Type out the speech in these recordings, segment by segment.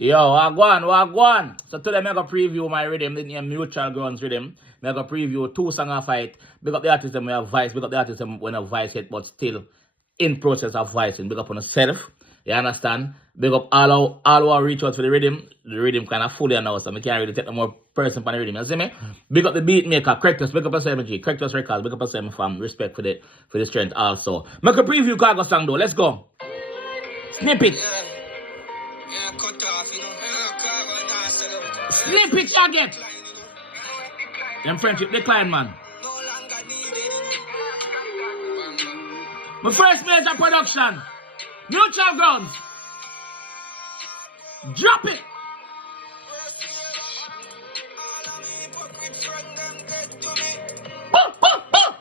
Yo, wagwan. So today I'm going to preview my rhythm, the name Mutual Grounds Rhythm. I'm going to preview 2 songs of fight. Big up the artist we have voice, big up the artist when a voice yet, but still in process of voicing. Big up on yourself. You understand? Big up all our reach out for the rhythm. The rhythm kind of fully announced, so I can't really take no more person for the rhythm. You see me? Big up the beat maker, Correctus, big up yourself, G. Correctus Records, big up yourself, fam. Respect for the strength also. Make a preview cargo song though. Let's go. Snippet. Yeah, cut off, you know. Snip it, you get. Them friendship decline, man. No longer needed. My first major production. Mutual Grounds. Drop it. All of me hypocrite friend, them dead to me. Boom, boom, boom.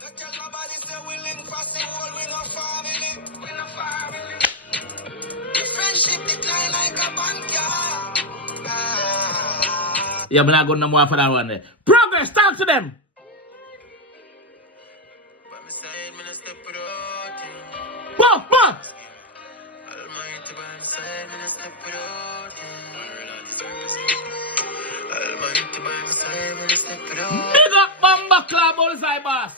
Don't tell nobody say we link fast, the whole we no family. We no family. The friendship decline like a bank, Yeah, I'm not going no more for that one there. Progress, talk to them. Boom, boom. Big up Bamba Club, Bullseye Boss.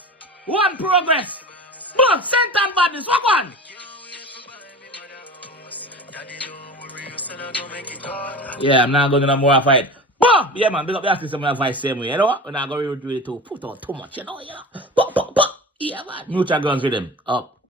One progress. Boom, Sentan Badness, what one? Yeah, I'm not going to no more fight. Boom! Yeah, man, big up the artist and my advice same way. You know what? We're not going to do it too. Put out too much, you know. Boom, boom, boom. Yeah, man. Mutual Grounds Rhythm. Up.